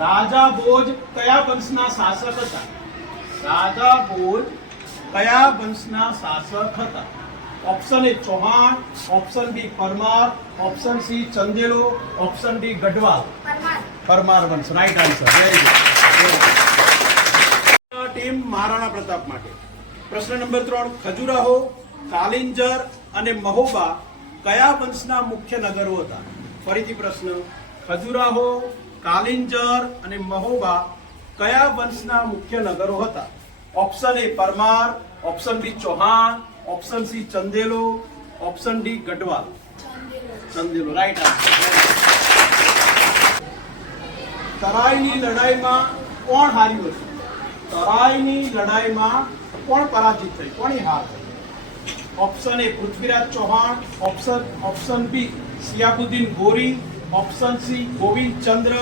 રાજા ભોજ કયા વંશના શાસક હતા? રાજા ભોજ કયા વંશના શાસક હતા? Option A Chauhan, option B Parmar, option C ચંદેલો, ઓપ્શન ડી ગઢવાલ. પરમાર વંશ right answer. Very good. Team Maharana Pratap માટે પ્રશ્ન નંબર 3. ખજુરાહો, કાલિંજર અને મહોબા કયા વંશના મુખ્ય નગરો હતા? ફરીથી પ્રશ્ન. ખજુરાહો, કાલિંજર અને મહોબા કયા વંશના મુખ્ય નગરો હતા? Option A Parmar, option B Chauhan, option C ચંદેલો, ઓપ્શન ડી ગઢવાલ. ચંદેલો રાઈટ આન્સર. તરાઈની લડાઈમાં કોણ હાર્યું હતું? તરાઈની લડાઈમાં કોણ પરાજિત થઈ? કોની હાર થઈ? Option A Prithviraj Chauhan, option B Siyabuddin Ghori, option C Govind Chandra,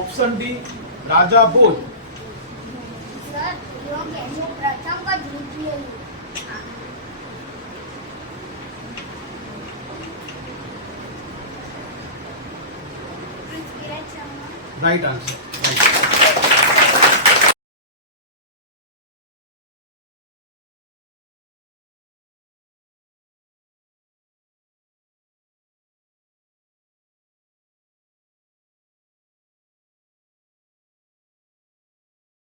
option D Raja Bhoj. Right answer.